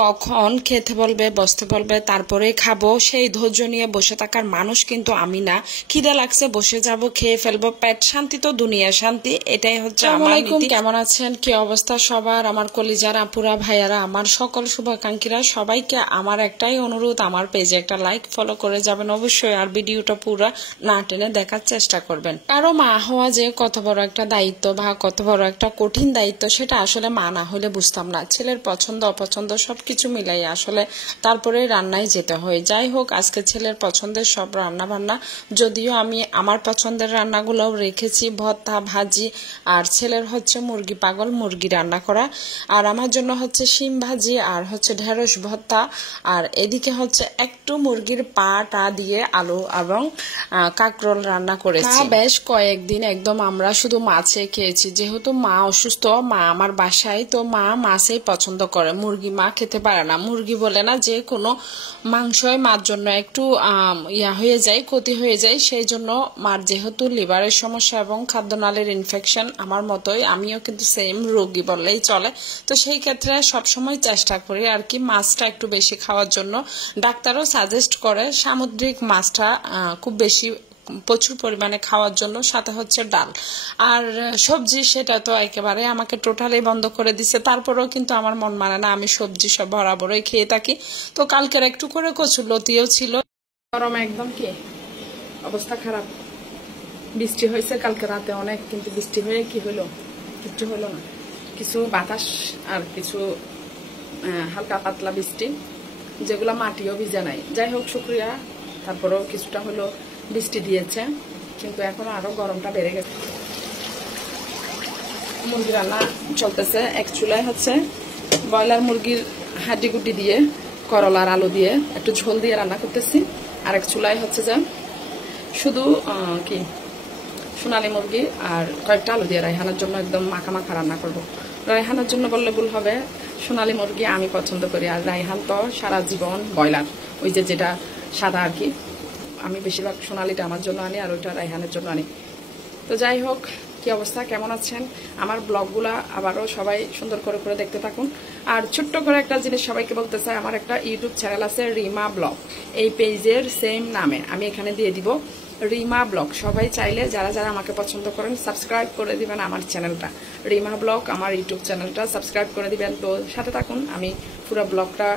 কখন খেতে বলবে বসতে বলবে তারপরে খাবো সেই ধৈর্য নিয়ে বসে থাকার মানুষ কিন্তু আমি না। খিদে লাগছে বসে যাব, খেয়ে ফেলবো, পেট শান্তি তো দুনিয়া শান্তি, এটাই হচ্ছে আমার নীতি। কেমন আছেন, কি অবস্থা সবার, আমার কলিজার আপুরা ভাইয়ারা, আমার সকল শুভাকাঙ্ক্ষীরা, সবাইকে আমার একটাই অনুরোধ, আমার পেজে একটা লাইক ফলো করে যাবেন অবশ্যই, আর ভিডিওটা পুরো না টেনে দেখার চেষ্টা করবেন। কারো মা হওয়া যে কত বড় একটা দায়িত্ব বা কত বড় একটা কঠিন দায়িত্ব সেটা আসলে মা না হলে বুঝতাম না। ছেলের পছন্দ অপছন্দ সবকিছু মিলাই আসলে তারপরে রান্নায় যেতে হয়। যাই হোক, আজকে ছেলের পছন্দের সব রান্না বান্না, যদিও আমি আমার পছন্দের রান্নাগুলোও রেখেছি, ভর্তা ভাজি, আর ছেলের হচ্ছে মুরগি পাগল, মুরগি রান্না করা, আর আমার জন্য হচ্ছে শিম ভাজি আর হচ্ছে ঢেঁড়স ভর্তা, আর এদিকে হচ্ছে একটু মুরগির পাটা দিয়ে আলু এবং কাঁকরোল রান্না করেছি। বেশ কয়েকদিন একদম আমরা শুধু মাছে খেয়েছি, যেহেতু মা অসুস্থ, মা আমার বাসায়, তো মা মাছই পছন্দ করে, মুরগি মা খেতে পারে না। মুরগি বলে না, যে কোনো মাংসই মার জন্য একটু হয়ে যায়, ক্ষতি হয়ে যায়, সেই জন্য মার যেহেতু লিভারের সমস্যা এবং খাদ্যনালীর ইনফেকশন, আমার মতোই আমিও কিন্তু সেম রোগী বললেই চলে। তো সেই ক্ষেত্রে সবসময় চেষ্টা করি আর কি মাছটা একটু বেশি খাওয়ার জন্য। ডাক্তারও সাজেস্ট করে সামুদ্রিক মাছটা খুব বেশি প্রচুর পরিমাণে খাওয়ার জন্য, সাথে হচ্ছে ডাল আর সবজি, সেটা তো একেবারে আমাকে টোটালি বন্ধ করে দিছে। তারপরেও কিন্তু আমার মন মানে না, আমি সবজি সব বরাবরই খেয়ে থাকি। তো কালকের একটু করে কচুরলতিও ছিল। গরম একদম কি অবস্থা খারাপ। বৃষ্টি হয়েছে কালকে রাতে অনেক, কিন্তু বৃষ্টি হয়ে কি হলো, কিচ্ছু হলো না। কিছু বাতাস আর কিছু হালকা পাতলা বৃষ্টি, যেগুলো মাটিও ভিজা নাই। যাই হোক শুক্রিয়া, তারপরেও কিছুটা হলো বৃষ্টি দিয়েছে, কিন্তু এখন আরো গরমটা বেড়ে গেছে। মুরগি রান্না চলতেছে। এক চুলায় হচ্ছে ব্রয়লার মুরগির হাড্ডি গুটি দিয়ে, করলার আলু দিয়ে একটু ঝোল দিয়ে রান্না করতেছি। আর এক চুলায় হচ্ছে যে শুধু কি সোনালী মুরগি আর কয়েকটা আলু দিয়ে রায়হানার জন্য একদম মাখা মাখা রান্না করব। রায়হানার জন্য বললে ভুল হবে, সোনালী মুরগি আমি পছন্দ করি, আর রায়হান তো সারা জীবন ব্রয়লার, ওই যে যেটা সাদা আর কি। আমি বেশিরভাগ সোনালিটা আমার জন্য আনি, আর ওইটা রায়হানের জন্য আনি। তো যাই হোক, কি অবস্থা, কেমন আছেন? আমার ব্লগগুলা আবারও সবাই সুন্দর করে করে দেখতে থাকুন। আর ছোট্ট করে একটা জিনিস সবাইকে বলতে চাই, আমার একটা ইউটিউব চ্যানেল আছে রিমা ব্লগ, এই পেজের সেম নামে আমি এখানে দিয়ে দিব রিমা ব্লগ। সবাই চাইলে যারা যারা আমাকে পছন্দ করেন সাবস্ক্রাইব করে দিবেন আমার চ্যানেলটা রিমা ব্লগ, আমার ইউটিউব চ্যানেলটা সাবস্ক্রাইব করে দিবেন। তো সাথে থাকুন, আমি পুরো ব্লগটা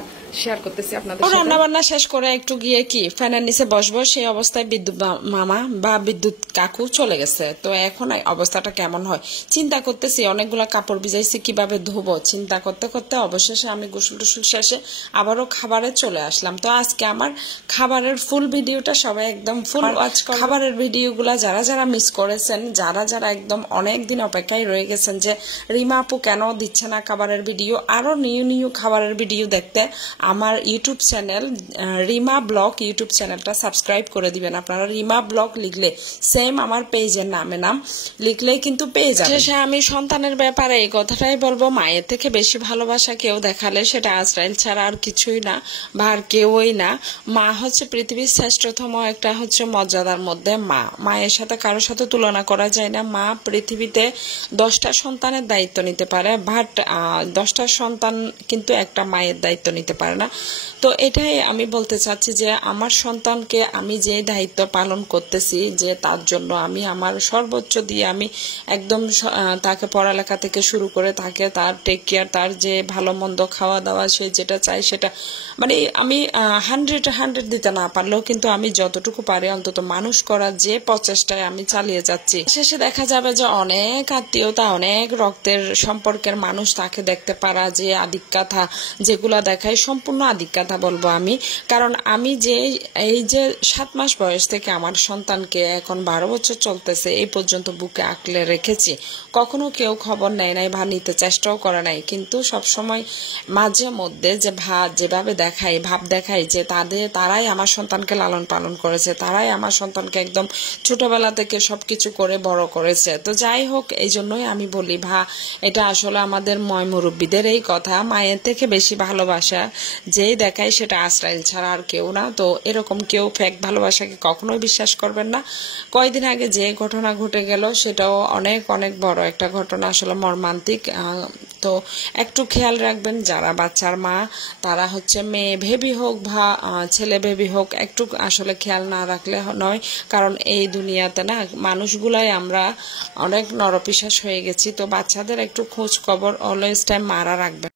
শেয়ার করতেছি আপনাদের সাথে। রান্না বান্না শেষ করে একটু গিয়ে কি ফ্যানের নিচে বসবো, সেই অবস্থায় বিদ্যুৎ মামা বা বিদ্যুৎ কাকু চলে গেছে। তো এখন অবস্থাটা কেমন হয় চিন্তা করতেছি, অনেকগুলো কাপড় ভিজাইছি কিভাবে ধোবো, চিন্তা করতে করতে অবশেষে আমি গোসল টোসল শেষে আবারও খাবারে চলে আসলাম। তো আজকে আমার খাবারের ফুল ভিডিওটা সবাই একদম ফুল ওয়াচ, খাবারের ভিডিওগুলা যারা যারা মিস করেছেন, যারা যারা একদম অনেক দিন অপেক্ষায় রয়ে গেছেন যে রিমা আপু কেন দিচ্ছে না খাবারের ভিডিও, আরো নিউ নিউ খাবারের ভিডিও দেখতে আমার YouTube channel Rima blog YouTube চ্যানেলটা সাবস্ক্রাইব করে দিবেন আপনারা। রিমা ব্লগ লিখলে সেম আমার পেজের নামে নাম লিখলেই কিন্তু পেয়ে যাবেন। শেষে আমি সন্তানের ব্যাপারে এই কথাটাই বলবো, মায়ের থেকে বেশি ভালোবাসা কেউ দেখালে সেটা আজরাইল ছাড়া আর কিছুই না, বা আর কেউই না। মা হচ্ছে পৃথিবীর শ্রেষ্ঠতম একটা হচ্ছে মর্যাদার মধ্যে মা, মায়ের সাথে কারোর সাথে তুলনা করা যায় না। মা পৃথিবীতে 10টা সন্তানের দায়িত্ব নিতে পারে, বাট 10টা সন্তান কিন্তু একটা মায়ের দায়িত্ব নিতে পারে না। তো এটাই আমি বলতে চাচ্ছি যে আমার সন্তানকে আমি যে দায়িত্ব পালন করতেছি, যে তার জন্য আমি আমার সর্বোচ্চ দিয়ে আমি একদম তাকে পড়ালেখা থেকে শুরু করে তাকে তার টেক কেয়ার, তার যে ভালো মন্দ খাওয়া দাওয়া, সে যেটা চাই সেটা, মানে আমি 100 দিতে না পারলেও কিন্তু আমি যতটুকু পারি অন্তত মানুষ করার যে প্রচেষ্টায় আমি চালিয়ে যাচ্ছি। শেষে দেখা যাবে যে অনেক আত্মীয়তা, অনেক রক্তের সম্পর্কের মানুষ তাকে দেখতে পারা, যে আদিক কথা যেগুলা দেখায় সম্পূর্ণ আদিক কথা বলবো আমি। কারণ আমি যে এই যে 7 মাস বয়স থেকে আমার সন্তানকে এখন 12 বছর চলতেছে এই পর্যন্ত বুকে আঁকলে রেখেছি, কখনো কেউ খবর নেয় নাই বা নিতে চেষ্টাও করে নাই। কিন্তু সবসময় মাঝে মধ্যে যে যেভাবে দেখায়, ভাব দেখায় যে তারাই আমার সন্তানকে লালন পালন করেছে, তারাই আমার সন্তানকে একদম ছোটবেলা থেকে সবকিছু করে বড় করেছে। তো যাই হোক, এই জন্যই আমি বলি এটা আসলে আমাদের ময় মুরব্বীদের এই কথা, মায়ের থেকে বেশি ভালোবাসা যেই দেখায় সেটা আশ্রাইল ছাড়া আর কেউ না। তো এরকম কেউ ফেক ভালোবাসাকে কখনোই বিশ্বাস করবেন না। কয়েকদিন আগে যে ঘটনা ঘটে গেল সেটাও অনেক অনেক বড় একটা ঘটনা, আসলে মর্মান্তিক। তো একটু খেয়াল রাখবেন যারা বাচ্চার মা, তারা হচ্ছে মেয়ে ভেবি হোক বা ছেলে ভেবি হোক, একটু আসলে খেয়াল না রাখলে নয়। কারণ এই দুনিয়াতে না মানুষগুলাই আমরা অনেক নরপিশাচ হয়ে গেছি। তো বাচ্চাদের একটু খোঁজ খবর অলওয়েজ টাইম মারা রাখবেন।